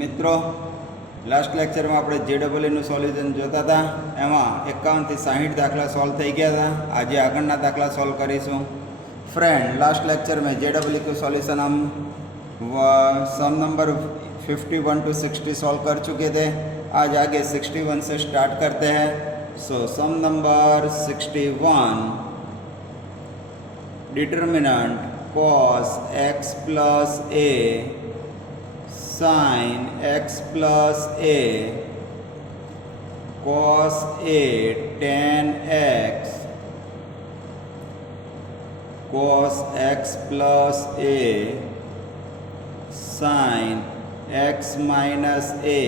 मित्रों last lecture में આપણે जेडब्ल्यूનું સોલ્યુશન જોતા હતા એમાં 51 થી 60 દાખલા સોલ્વ થઈ ગયા હતા। આજે આગળના દાખલા સોલ્વ કરીશું। फ्रेंड लास्ट लेक्चर में जेडब्ल्यू के सॉल्यूशन हम सम नंबर 51 टू 60 सॉल्व कर चुके थे। आज आगे 61 से स्टार्ट करते हैं। So sum number 61 determinant cos x plus a sin x plus a cos a tan x cos x plus a sin x minus a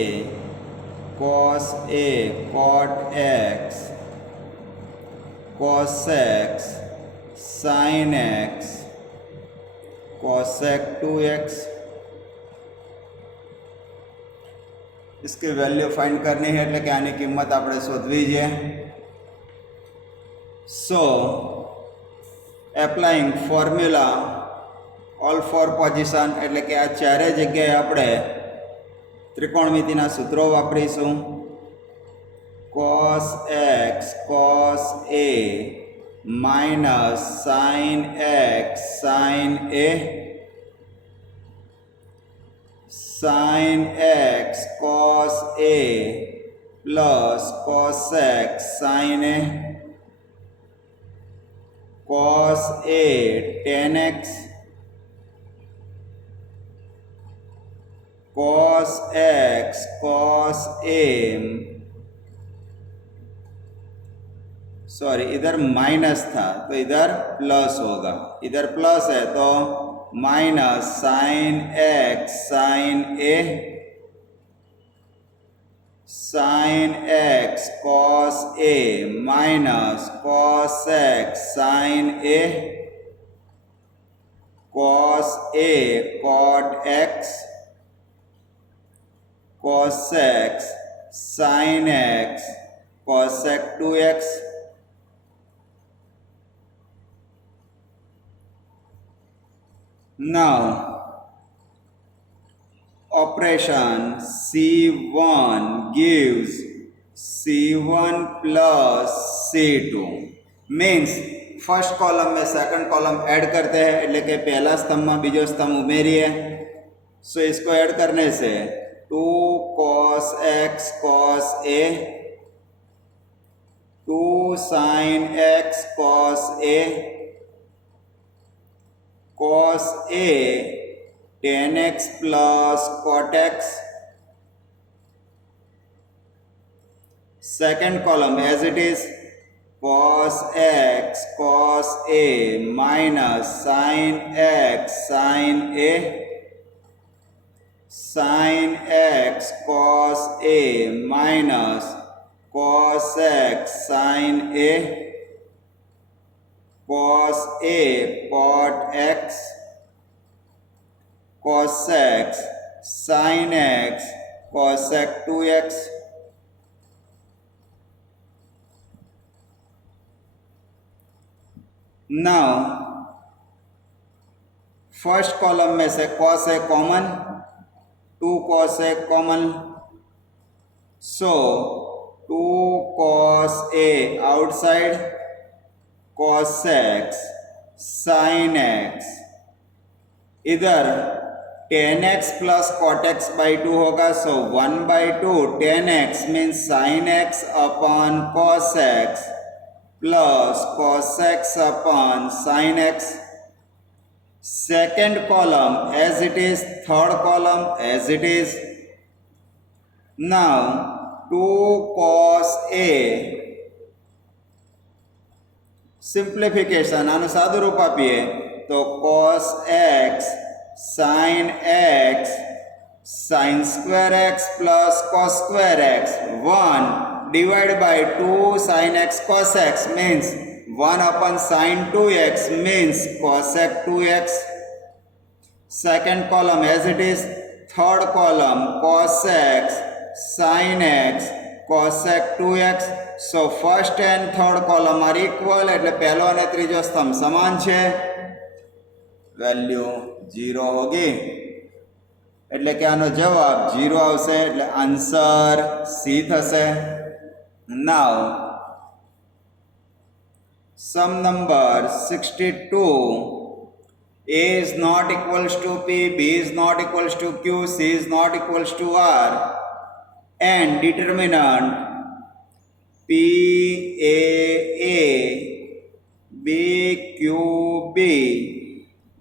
cos a cot x cos x sin x cosec 2x। इसकी value find करनी है એટલે કે આની કિંમત આપણે શોધવી છે। So applying formula all four position એટલે કે આ ચારે જગ્યાએ આપણે ત્રિકોણમિતિના સૂત્રો વાપરીશું। cos x cos a minus sin x sin a sin x cos a plus cos x sin a cos a tan x cos x cos a sorry इधर minus था तो इधर प्लस होगा, इधर प्लस है तो minus sine x sine a sine x cos a minus cos x sine a cos a cot x cos x sine x cosec 2x। Now operation C1 gives C1 plus C2 means first column में second column add करते हैं એટલે કે पहला स्तंभ में बीजो स्तंभ उमेरिए। सो इसको ऐड करने से 2 cos x cos a 2 sin x cos a cos a tan x plus cot x। second column as it is cos x cos a minus sin x sin a sin x cos a minus cos x sin a cos a cot x cos x sin x cosec 2x। Now first column में से cos a common 2 cos a common. So 2 cos a outside cos x sin x इधर tan x plus cot x by 2 होगा। So 1/2 tan x means sin x upon cos x plus cos x upon sin x। Second column as it is, third column as it is. Now 2 cos a simplification आनु सादु रूप आपीए तो cos x sin x sin square x plus cos square x 1 divided by 2 sin x cos x means 1 upon sin 2x means cosec 2x। second column as it is, third column cos x sin x cosec 2x। So first and third column are equal એટલે પહેલો અને ત્રીજો સ્તંભ સમાન છે। Value 0 होगी। એટલે કે આનો જવાબ 0 આવશે, એટલે આન્સર સી થશે. નાવ સમ number 62, A is not equals to P, B is not equals to Q, C is not equals to R, and determinant P A A, B Q B,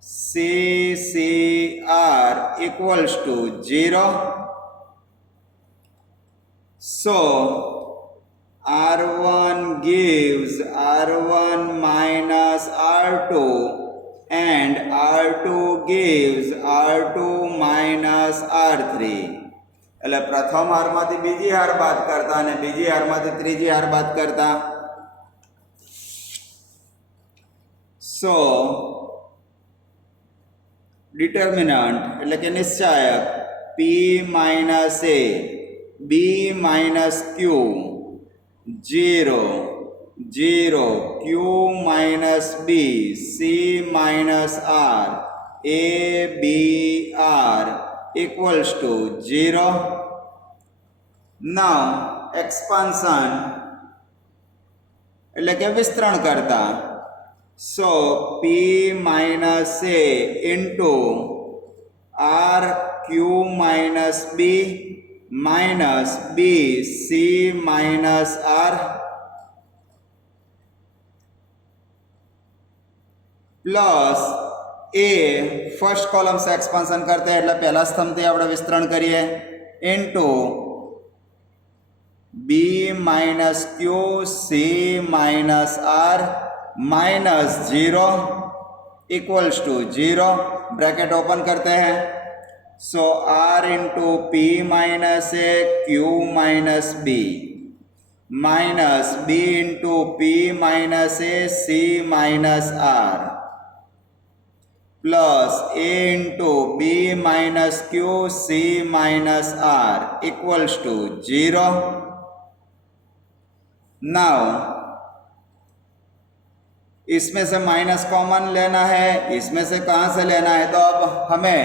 C C R equals to 0. So R1 gives R1 minus R2 and R2 gives R2 minus R3. એટલે પ્રથમ હારમાંથી બીજી હાર બાદ કરતા અને બીજી હારમાંથી ત્રીજી હાર બાદ કરતા. સો ડિટર્મિનન્ટ એટલે કે નિશ્ચાયક P minus A, B minus Q, 0 0, Q minus B, C minus R, A B R equals to 0. Now expansion એટલે કે વિસ્તરણ કરતા. So P minus A into R Q minus B minus B C minus R plus A first column से expansion करते हैं એટલે પહેલા સ્તંભથી આપણે વિસ્તરણ કરીએ into B minus Q C minus R minus 0 equals to 0, bracket open करते हैं. So R into P minus A Q minus B minus B into P minus A C minus R plus A into B minus Q C minus R equals to 0. Now इसमें से minus common लेना है, इसमें से कहाँ से लेना है, तो अब हमें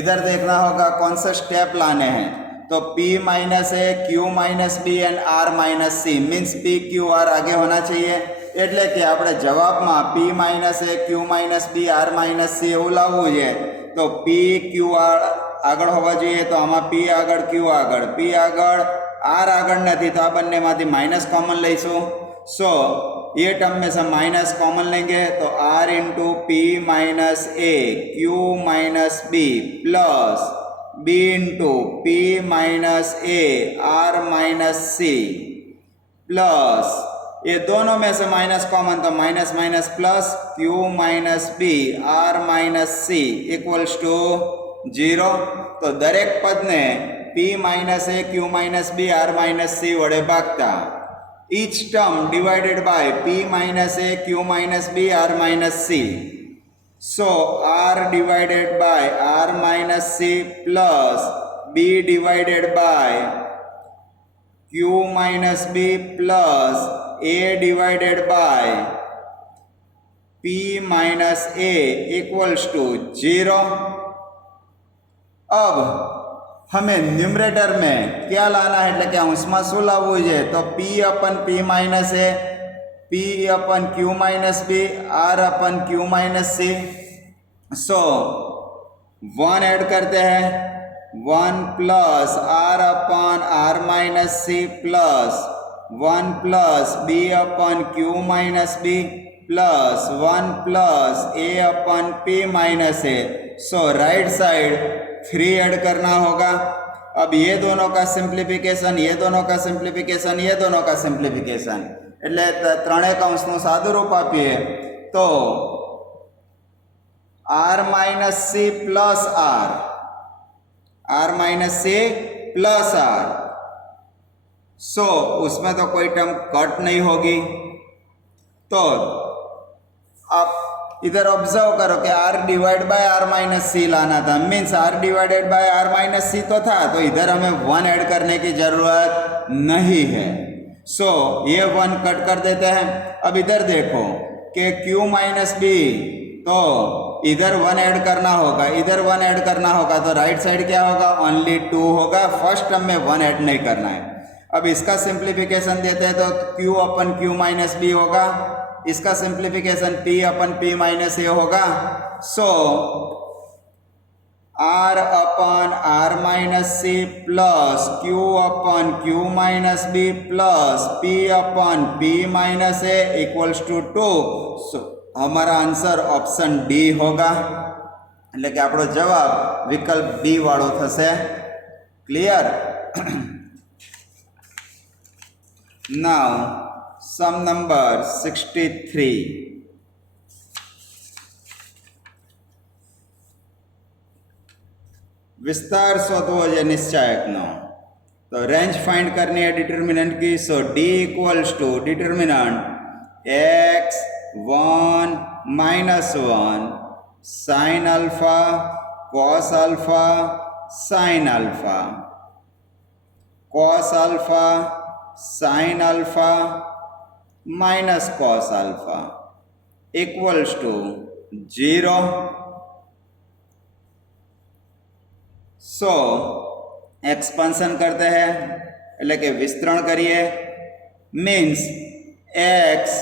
इधर देखना होगा कौन सा स्टेप लाने हैं. तो P minus A Q minus b and R minus c means P Q R आगे होना चाहिए. એટલે કે આપણે જવાબમાં P minus A Q minus B R minus C એવું લાવવું છે તો P Q R આગળ હોવા જોઈએ. તો આમાં P આગળ Q આગળ, P આગળ R આગળ નથી તો આ બંનેમાંથી માઇનસ કોમન લઈશું. सो ये टर्म में से माइनस कॉमन लेंगे तो R into P minus A Q minus B plus B into P minus A R minus C plus ये दोनों में से माइनस कॉमन तो minus minus plus Q minus B R minus C equals to 0. तो दरेक पद ने P minus ए Q minus B R minus C वडे भागता. Each term divided by P minus A, Q minus B, R minus C. So R divided by R minus C plus B divided by Q minus B plus A divided by P minus A equals to 0. अब हमें numerator में क्या लाना है એટલે કે અંશમાં શું લાવવું છે તો P अपन P माइनस ए, P अपन Q माइनस B, R अपन Q माइनस C. सो 1 ऐड करते हैं 1 plus R upon R minus C plus 1 plus B upon Q minus B plus 1 plus A upon P minus A. So right side 3 add करना होगा. अब ये दोनों का simplification, ये दोनों का सिंप्लीफिकेशन, ये दोनों का सिंप्लीफिकेशन એટલે ત્રણેય કૌંસનું સાદું રૂપ આપીએ તો R minus C plus R, R minus C plus R. सो उसमें तो कोई टर्म कट नहीं होगी. तो आप इधर ऑब्जर्व करो कि R divide by R minus C लाना था, means R divided by R minus C तो था, तो इधर हमें 1 ऐड करने की जरूरत नहीं है. सो ये 1 कट कर देते हैं. अब इधर देखो कि Q माइनस बी तो इधर 1 ऐड करना होगा, इधर 1 ऐड करना होगा, तो राइट साइड क्या होगा, ओनली 2 होगा। फर्स्ट टर्म में 1 ऐड नहीं करना है। अब इसका सिंप्लीफिकेशन देते हैं तो q upon q minus b होगा, इसका simplification p upon p minus a होगा। So r upon r minus C plus q upon q minus B plus p upon p minus a equals to 2। So हमारा answer option D होगा, એટલે કે આપણો જવાબ વિકલ્પ ડી વાળો થશે। ક્લિયર? નાઉ સમ નંબર 63, વિસ્તાર શોધવો છે નિશ્ચાયકનો, તો રેન્જ ફાઇન્ડ કરनी है डिटर्मिनेंट की। So D equals to determinant x 1 minus 1 sine alpha cos alpha sine alpha cos alpha sine alpha minus cos alpha equals to 0। So expansion करते हैं એટલે કે વિસ્તરણ કરીએ, means x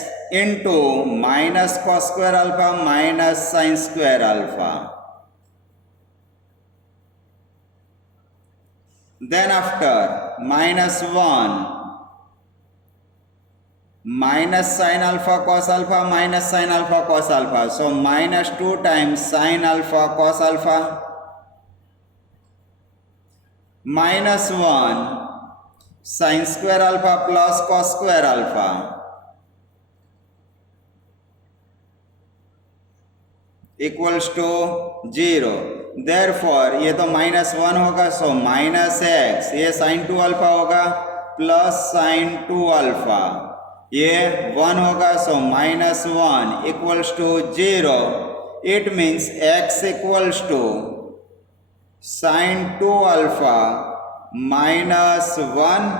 into minus cos square alpha minus sine square alpha, then after minus 1 minus sine alpha cos alpha minus sine alpha cos alpha, so minus 2 times sine alpha cos alpha minus 1 sine square alpha plus cos square alpha equals to 0। Therefore ये तो minus 1 होगा, so minus x, ये sine 2 alpha होगा plus sine 2 alpha, ये 1 होगा, so minus 1 equals to 0। It means x equals to sine 2 alpha minus 1।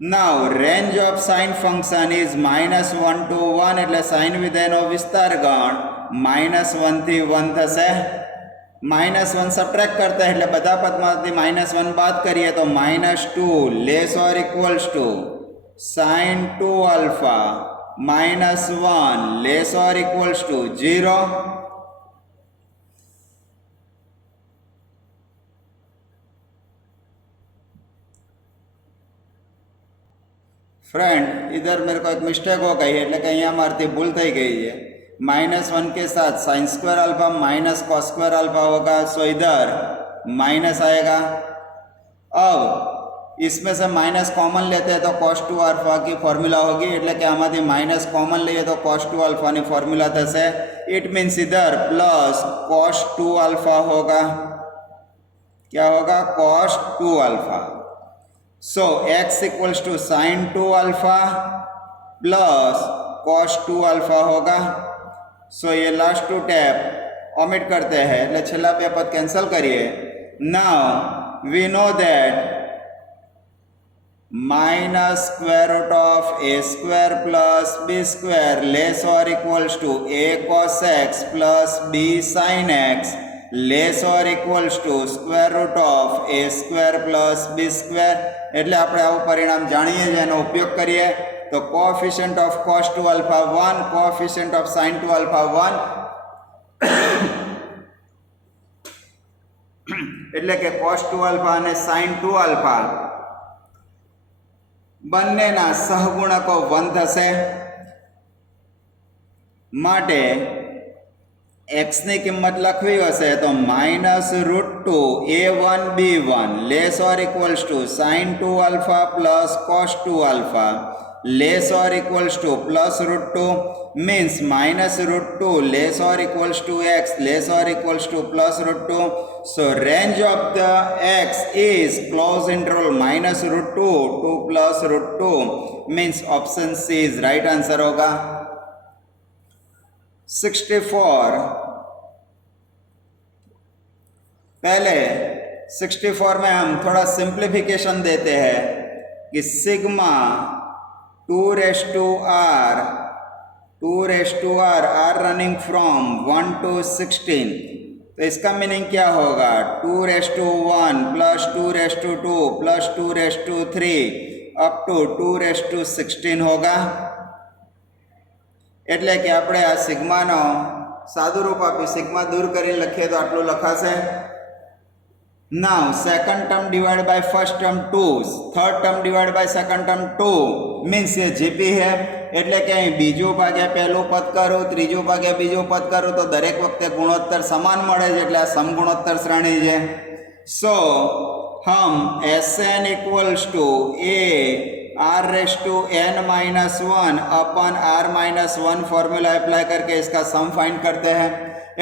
Now range of sine function is minus 1 to 1, એટલે sign વિધેયનો વિસ્તાર ગણ माइनस 1 થી 1 થશે। माइनस 1 સબટ્રેક્ટ કરતા है એટલે બધા પદમાંથી माइनस 1 બાદ કરીએ તો minus 2 less or equals to sine 2 alpha minus 1 less or equals to 0। Friend इधर मेरे को एक मिस्टेक हो गई है, એટલે કે અહીંયા મારથી ભૂલ થઈ गई है। माइनस 1 के साथ sign square alpha minus cos square alpha होगा, सो इधर माइनस आएगा। अब इसमें से माइनस कॉमन लेते हैं तो cos 2 अल्फा की फॉर्मूला होगी, એટલે કે આમાંથી माइनस कॉमन लिए तो cos 2 अल्फा ની फॉर्मूला થશે। इट मीन्स इधर प्लस cos 2 अल्फा होगा, क्या होगा, cos 2 alpha. So x equals to sine 2 alpha plus cos 2 alpha होगा। सो ये लास्ट टू टैप ओमिट करते हैं, એટલે છેલ્લા બે પદ कैंसल करिए। Now we know that minus square root of a square plus b square less or equals to a cos x plus b sine x less or equals to square root of a square plus b square. એટલે આપણે આવું પરિણામ જાણીએ છીએ, એનો ઉપયોગ કરીએ તો coefficient of cos 2 alpha 1, coefficient of sin 2 alpha 1, એટલે કે cos 2 અલ્ફા અને sin 2 અલ્ફા બંનેના સહગુણકો 1 થશે। માટે x ની કિંમત લખવી હશે તો -√2 a1 b1 less or equals to sin 2 alpha plus cos 2 alpha less or equals to +√2 means -√2 less or equals to x less or equals to +√2। So range of the x is close interval -√2 to +√2 means option c is right answer होगा। 64 पहले 64 में हम थोड़ा simplification देते हैं कि sigma 2r 2r, r running from 1 to 16, तो इसका मीनिंग क्या होगा? 2 1 प्लस 2 प्लस 2 अप टू 2 होगा. એટલે કે આપણે આ સિગ્માનો સાદું રૂપ આપી સિગ્મા દૂર કરીને લખીએ તો આટલું લખાશે. Now second term divided by first term 2, third term divided by second term 2 means ये GP है. એટલે કે અહીં બીજું ભાગ્યા પહેલું પદ કરું, ત્રીજું ભાગ્યા બીજું પદ કરું તો દરેક વખતે ગુણોત્તર સમાન મળે છે એટલે આ સમગુણોત્તર શ્રેણી છે. સો हम Sn equals to a r⁻n-1 upon r-1 formula apply करके इसका सम फाइंड करते हैं.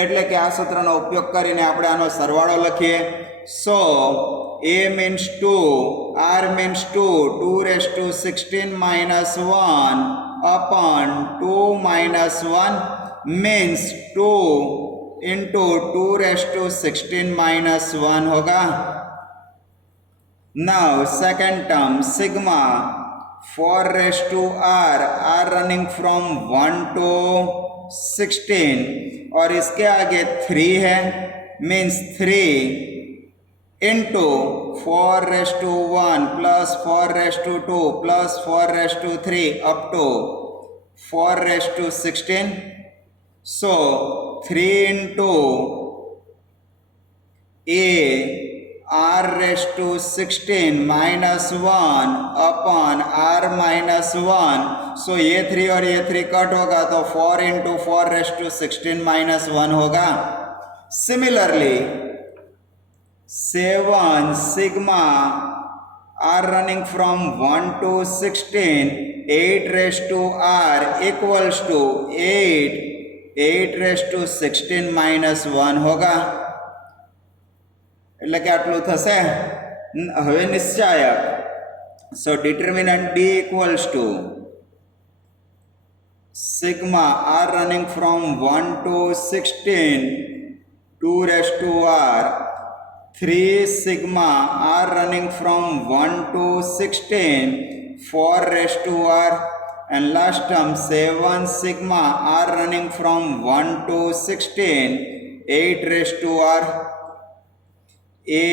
એટલે કે આ સૂત્રનો ઉપયોગ કરીને આપણે આનો સરવાળો લખીએ. So a means 2, r means 2, 2⁻16-1 upon 2-1 means 2 into 2⁻16-1 होगा. Now second term sigma 4r, r running from 1 to 16 और इसके आगे 3 है means 3 into 4⁻1 plus 4⁻2 plus 4⁻3 up to 4⁻16. So 3 into a r⁻16-1 upon r-1. So ये 3 और ये 3 कट होगा तो 4 इंटू 4⁻16-1 होगा. Similarly 7 sigma r running from 1 to 16 8r equals to 8⁻16-1 होगा. એટલે કે આટલું થશે. હવે નિશ્ચાયક. So determinant d equals to sigma r running from 1 to 16 2r 3 sigma r running from 1 to 16 4r and last term 7 sigma r running from 1 to 16 8r. A,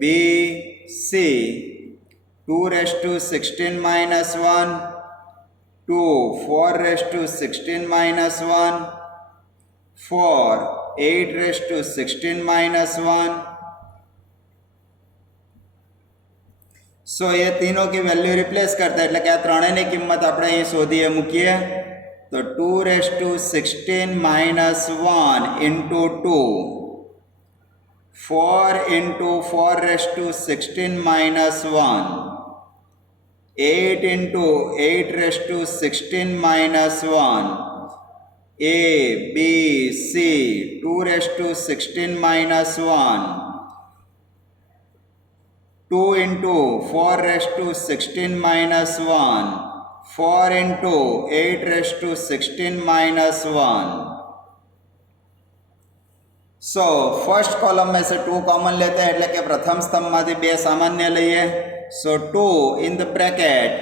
B, C 2⁻16-1 2 4⁻16-1 4 8⁻16-1. सो ये तीनों की वैल्यू रिप्लेस करते हैं એટલે કે આ ત્રણેયની કિંમત આપણે અહીં શોધીએ મૂકીએ તો 2⁻16-1 into 2 4 into 4⁻16-1 8 into 8⁻16-1 A, B, C 2⁻16-1 2 into 4⁻16-1 4 into 8⁻16-1. So first column में से 2 कॉमन लेते हैं એટલે કે પ્રથમ સ્તંભમાંથી 2 સામાન્ય લઈએ. सो 2 in the bracket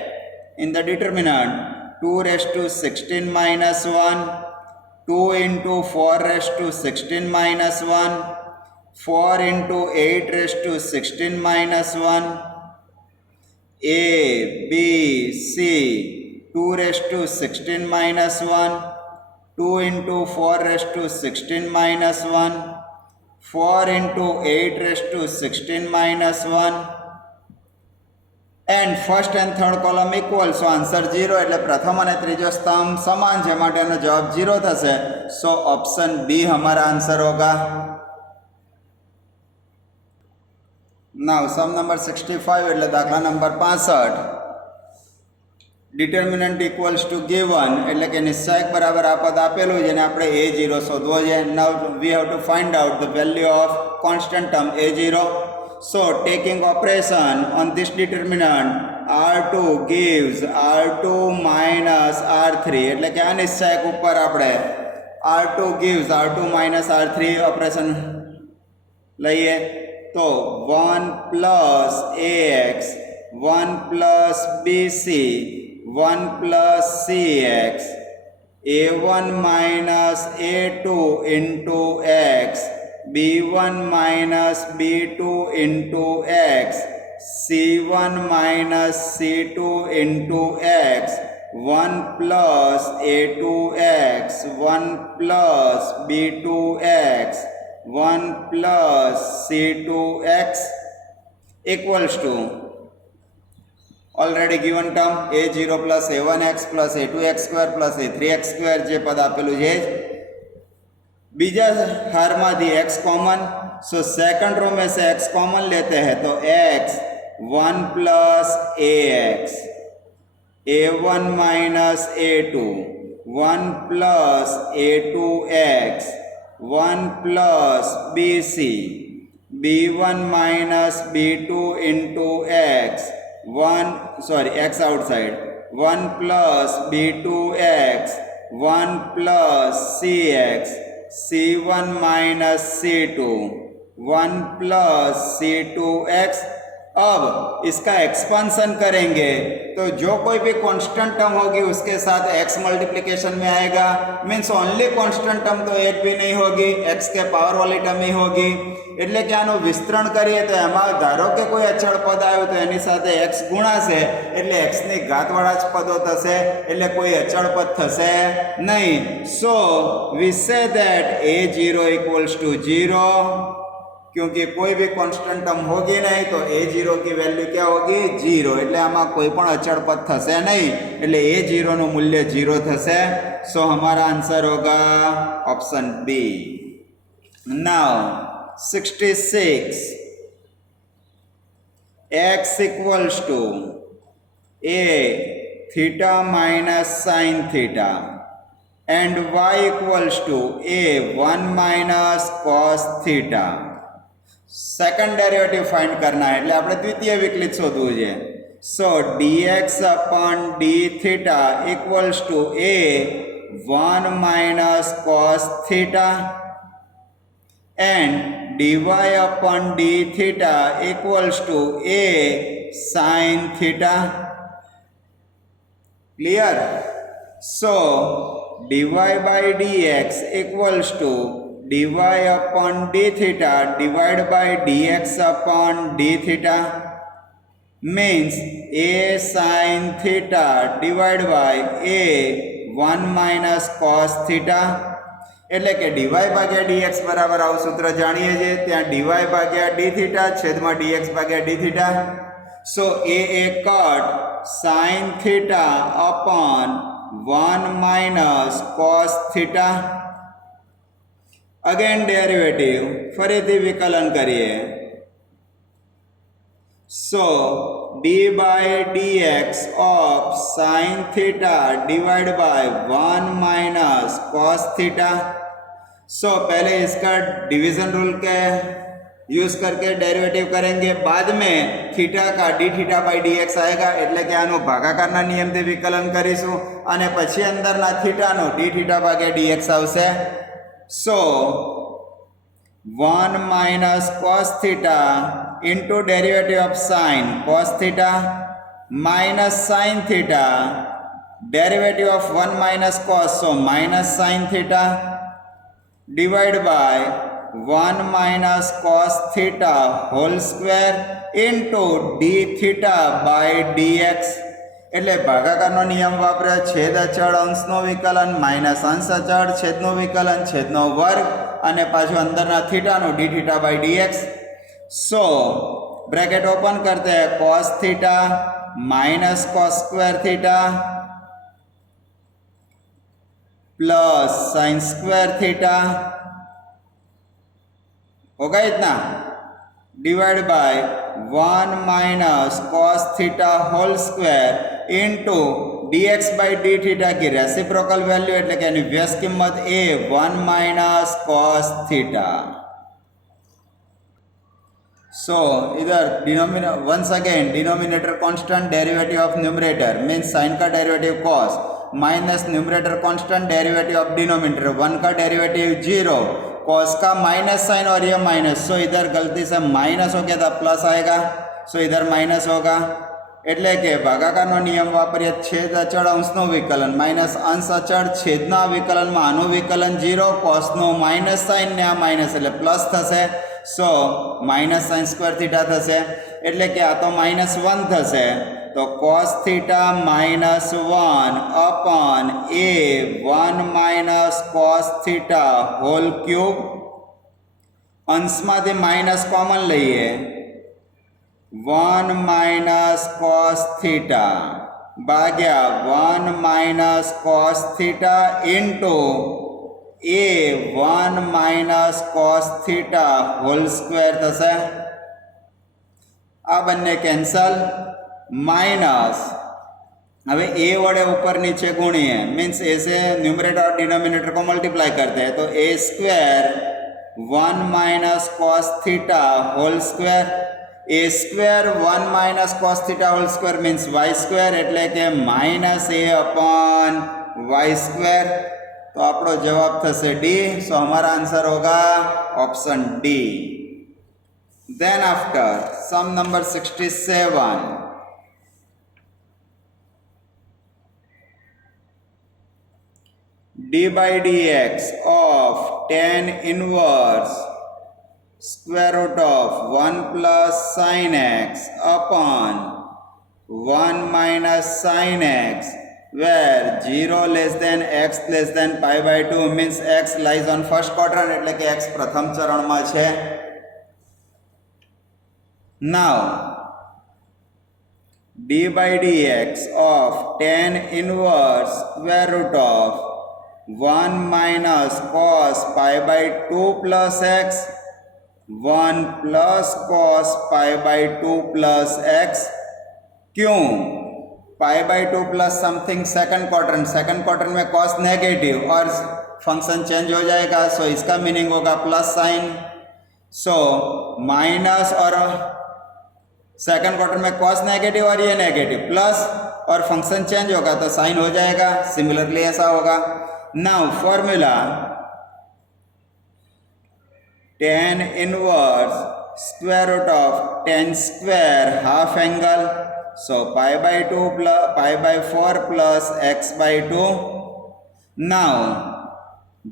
in the determinant 2⁻16-1 2 into 4⁻16-1 4 into 8⁻16-1 A, B, C 2⁻16-1 2 into 4⁻16-1 4 into 8⁻16-1 and first and third column equal. so answer 0 એટલે પ્રથમ અને ત્રીજો સ્તંભ સમાન છે માટે એનો જવાબ 0 થશે. so option B हमारा आंसर होगा. now sum number 65 એટલે દાખલા નંબર 65 डिटर्मिनंट इक्वल्स टू गिवन એટલે કે નિશ્ચાયક બરાબર આ પદ આપેલું જેને આપણે a0 શોધવો છે. Now we have to find out the value of constant term a0. So taking operation on this determinant r2 gives r2 minus r3 એટલે કે આ નિશ્ચાયક ઉપર આપણે r2 gives r2 minus r3 operation લઈએ તો 1 plus ax 1 plus bc 1 plus cx a1 minus a2 into x, b1 minus b2 into x, c1 minus c2 into x, 1 plus a2x, 1 plus b2x, 1 plus c2x equals to already given term a0 plus a1x plus a2x square plus a3x square जे पद आपेलू है बीजा हार में x common, so second row में से x common लेते हैं तो x 1 plus ax, a1 minus a2, 1 plus a2x, 1 plus bc, b1 minus b2 into x, 1 x outside, 1 plus b2x, 1 plus cx, c1 minus c2, 1 plus c2x। अब इसका expansion करेंगे तो जो कोई भी कांस्टेंट टर्म होगी उसके साथ x मल्टीप्लिकेशन में आएगा, मीन्स ओनली कांस्टेंट टर्म तो एक भी नहीं होगी, x के पावर वाली टर्म ही होगी। એટલે કે આનું વિસ્તરણ કરીએ તો એમાં ધારો કે કોઈ અચળ પદ આવ્યું તો એની સાથે x ગુણાશે એટલે x ની ઘાતવાળા જ પદો થશે, એટલે કોઈ અચળ પદ થશે નહીં। સો વી say that a0 equals to 0, क्योंकि कोई भी कांस्टेंट टर्म होगी नहीं तो a0 की वैल्यू क्या होगी 0, એટલે આમાં કોઈ પણ અચળ પદ થશે નહીં, એટલે a0 નું મૂલ્ય 0 થશે। सो हमारा आंसर होगा option B. Now 66, x equals to a theta minus sin theta and y equals to a 1 minus cos theta। Second derivative find करना है એટલે આપણે દ્વિતીય વિકલિત શોધવું છે। सो dx upon d theta equals to a 1 minus cos theta and dy upon d theta equals to a sin theta। Clear? So dy by dx equals to dy upon d theta divided by dx upon d theta, means a sin theta divided by a 1 minus cos theta। એટલે કે dy ભાગ્યા dx બરાબર આવું સૂત્ર જાણીએ છીએ, ત્યાં dy ભાગ્યા d થીટા છેદમાં dx ભાગ્યા d થીટા। So a cut sin theta upon 1 minus cos theta। Again derivative फरीथी विकलन करिए। सो d by dx of sin theta divided by 1 minus cos theta। सो पहले इसका डिवीजन रूल के यूज करके डेरिवेटिव करेंगे, बाद में थीटा का डी थीटा बाय dx आएगा એટલે કે આનો ભાગાકારના નિયમથી વિકલન કરીશું અને પછી અંદરના થીટાનો d થીટા ભાગ્યા dx આવશે। So 1 minus cos theta into derivative of sin cos theta minus sin theta, derivative of 1 minus cos, so minus sin theta divided by 1 minus cos theta whole square into d theta by dx। એટલે ભાગાકારનો નિયમ વાપરે, છેદ અચળ અંશનો વિકલન minus અંશ અચળ છેદનો વિકલન છેદનો વર્ગ અને પાછું અંદરના થીટાનો d theta by dx। So bracket open करते हैं, cos theta minus cos square theta plus sin square theta होगा इतना, divide by 1 minus cos theta whole square into dx by d theta की रेसिप्रोकल वैल्यू એટલે કે એની વ્યસ્ત કિંમત a 1 minus cos theta. So इधर denominator once again denominator constant, derivative of numerator means sine का derivative cos minus numerator constant, derivative of denominator 1 का derivative 0, cos का माइनस साइन और ये माइनस, सो इधर गलती से माइनस हो गया था प्लस आएगा, सो इधर माइनस होगा એટલે કે ભાગાકારનો નિયમ વાપરીએ છેદ અચળ અંશનું વિકલન માઇનસ અંશ અચળ છેદના વિકલનમાં આનું વિકલન 0 કોસનું માઇનસ સાઇન ને આ માઇનસ એટલે પ્લસ થશે so minus sine square theta થશે એટલે કે આ તો -1 થશે તો cos theta -1 upon a 1 minus cos theta whole cube અંશમાંથી માઇનસ કોમન લઈએ 1 માઇનસ cos થીટા ભાગ્યા 1 minus cos theta into a 1 minus cos theta whole square થશે આ બંને કેન્સલ माइनस હવે a वड़े ऊपर नीचे गुणिए मीन्स a से न्यूमरेटर और डिनोमिनेटर को मल्टीप्लाई करते हैं तो a square 1 minus cos theta whole square a square 1 minus cos theta whole square means y square એટલે કે -a अपॉन y स्क्वायर तो આપણો જવાબ થશે d सो हमारा आंसर होगा option D then after sum number 67 d by dx of tan inverse square root of 1 plus sin x upon 1 minus sin x where 0 less than x less than pi by 2 means x lies on first quadrant એટલે કે x પ્રથમ ચરણમાં છે now d by dx of tan inverse square root of 1 minus cos pi by 2 plus x 1 plus cos pi by 2 plus x क्यों pi by 2 plus something second quadrant में cos negative और function change हो जाएगा सो इसका meaning होगा plus sign so minus और second quadrant में cos negative और ये नेगेटिव प्लस और फंक्शन चेंज होगा तो साइन हो जाएगा सिमिलरली ऐसा होगा now formula tan inverse square root of tan square half angle so pi by 2 plus pi by 4 plus x by 2 now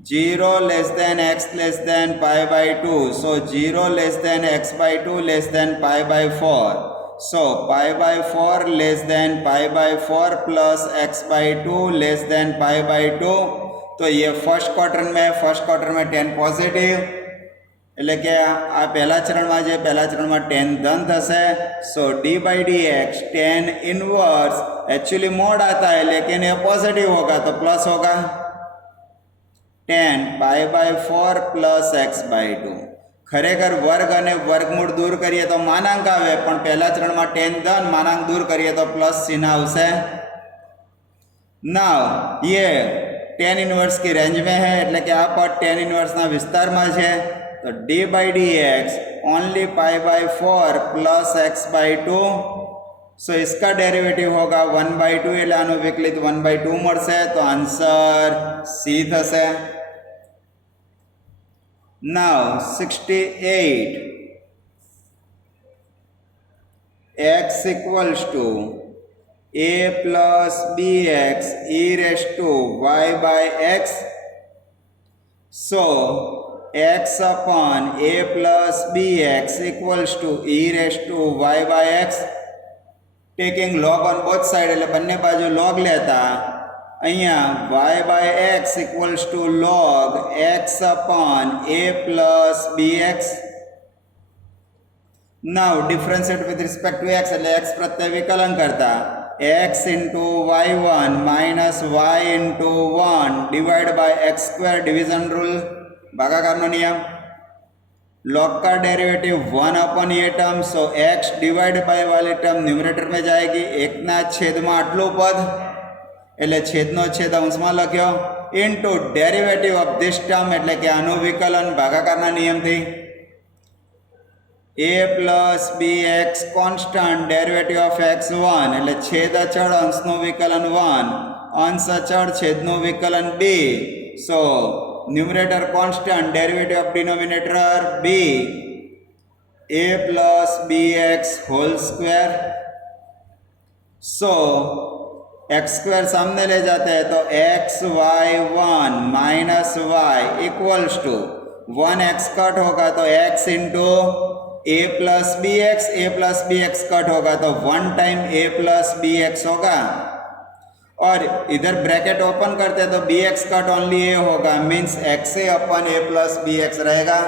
0 less than x less than pi by 2 so 0 less than x by 2 less than pi by 4 so pi by 4 less than pi by 4 plus x by 2 less than pi by 2 तो ये first quarter में tan positive એટલે કે આ પહેલા ચરણમાં tan ધન થશે so d by d x tan inverse actually mod आता है लेकिन ये पॉजिटिव होगा तो प्लस होगा tan pi by 4 plus x by 2 खरेखर वर्ग અને વર્ગમૂળ દૂર કરીએ તો માનાંક આવે પણ પહેલા ચરણમાં ટેન ધન માનાંક दूर કરીએ तो प्लस चिन्ह આવશે नाउ ये टेन इनवर्स की रेंज में है એટલે કે આ પદ टेन इनवर्स ना विस्तार में है तो d by dx only pi by 4 plus x by 2 so इसका डेरिवेटिव होगा 1 बाय 2 એટલે આનું વિકલિત 1 बाय 2 મળશે तो आंसर सी થશે now 68 x equals to a plus bx e raised to y by x so x upon a plus bx equals to e raised to y by x taking log on both side એટલે બંને બાજુ log લેતા અહીંયા y by x equals to log x upon a plus bx now differentiate with respect to x એટલે x પ્રત્યે વિકલન કરતા x into y1 minus y into 1 divided by x square division rule भागाकारનો નિયમ log का derivative 1 upon ये term so x divide by वाली term numerator में जाएगी एक ना छेद में आटलू पद એટલે છેદનો છેદ અંશમાં લખ્યો into derivative of this term એટલે કે આનું વિકલન ભાગાકારના નિયમથી a plus b x constant derivative of x1 એટલે છેદ અચળ અંશનું વિકલન 1 અંશ અચળ છેદનું વિકલન b so numerator constant derivative of denominator b a plus bx whole square so x square सामने ले जाते हैं तो x y one minus y equals to one x cut होगा तो x into a plus b x cut होगा तो one time a plus b x होगा, और इधर ब्रैकेट ओपन करते हैं तो b x cut only a होगा, means x a upon A plus b x रहेगा.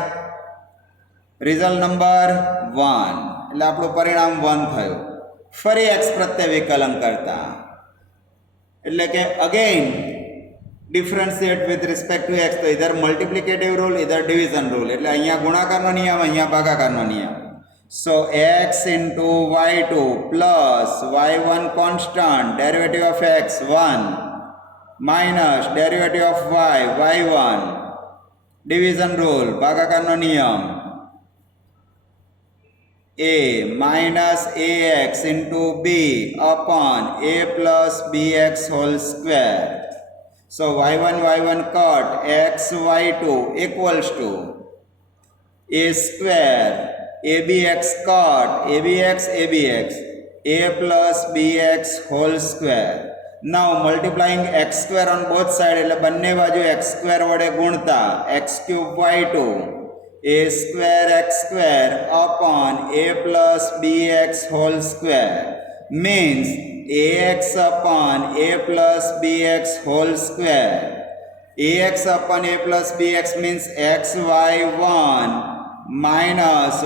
रिजल्ट नंबर 1 એટલે આપણું પરિણામ 1 થયું. ફરી એક્સ પ્રત્યે વિકલન કરતા એટલે કે again differentiate with respect to x, તો ઇધર મલ્ટિપ્લિકેટિવ રૂલ ઇધર ડિવિઝન રૂલ, એટલે અહીંયા ગુણાકારનો નિયમ અહીંયા ભાગાકારનો નિયમ. So x into y2 plus y1 constant derivative of x 1 minus derivative of y1 division rule ભાગાકારનો નિયમ a minus ax into b upon a plus bx whole square. So y1 cut x y2 equals to a square abx cut abx a plus bx whole square. Now multiplying x square on both sides એટલે બંને બાજુ x square વડે ગુણતા x cube y2 a square x square upon a plus bx whole square means ax upon a plus bx whole square. Ax upon a plus bx means xy1 minus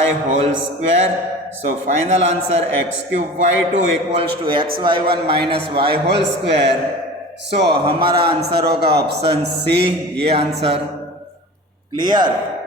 y whole square. So final answer x cube y2 equals to xy1 minus y whole square. So हमारा answer होगा option C, ये answer. Clear?